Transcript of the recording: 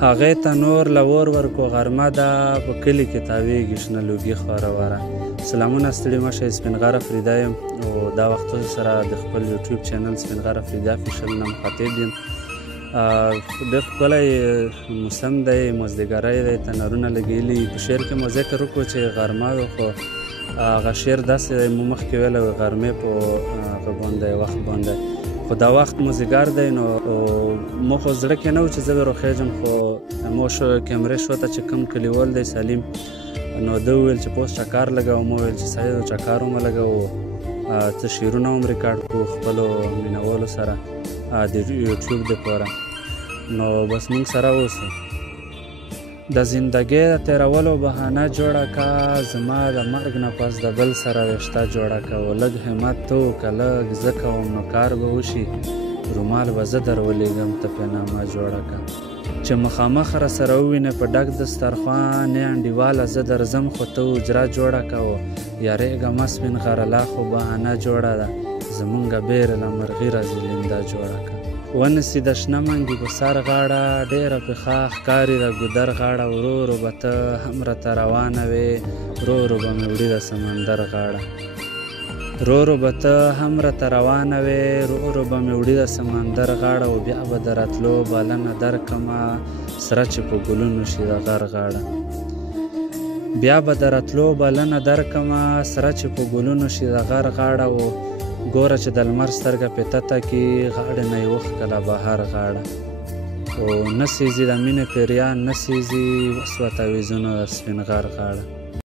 هغې ته نور له اور ورکو غرمه ده په کلي کې تاویږي شنه لوګي خواره واره. سلامونه، ستړي مه شئ، سپین غر افریده یم او دا وخت سره د خپل یوټیوب چینل سپین غر افریده افیشل نه مخاطب یم. ډېر ښکلی موسم دی، مازدیګری دی، تنرونه لګېلي. په شعر کې مو ذکر وکړو چې غرمه ده، خو هغه شعر داسې دی مو مخکې ویلی وی غرمې په هغه باندې وخت باندې، خو دا وخت مازدیګر دی. نو مو خو زړه کې نه و چې زه به روخېږم، خو مو کیمرې شو ته چې کوم کلیوال دی سلیم، نو ده وویل چې پوس چکر لګوه. مو ویل چې سید چکر هم لګوو، څه شعرونه هم ریکارډ کړو خپلو مینوالو سره د یوټیوب دپاره. نو بس موږ سره اوسو. د زندګۍ د تېرولو بهانه جوړه که، زما د مرګ نه پس د بل سره رشته جوړه که. و لږ همت ته وکړه، لږ زه کوم نو کار به وشي، رومال به زه در ولېږم ته پرې نامه جوړه که. چې مخامخ را سره ووینې په ډک دسترخوان، ای انډیواله زه درځم خو ته اجره جوړه که. و یارېږه مه سپین غره لا خو بهانه جوړه ده، زمونږه بیرې له مرغي راځي لنده جوړه که. ونسي د شنه منګي په سر غاړه، ډېره پې ښه ښکاري د ګودر غاړه. ورو ورو به ته هم راته روانه وې، ورو ورو به مې وړي د سمندر غاړه. ورو ورو به ته هم راته روانه وې، ورو ورو به مې وړي د سمندر غاړه. و بیا به د راتلو بلنه درکمه، سره چې په ګلونو شي د غر غاړه. بیا به د راتلو بلنه درکمه، سره چې په ګلونو شي د غر غاړه. و ګوره چې د لمر سترګه پې تته کي، غاړې نه یې وښکله بهر غاړه. او نه سېزي د مینې پیریان، نه سېزي وسوه تعویذونو د سپین غر غاړه.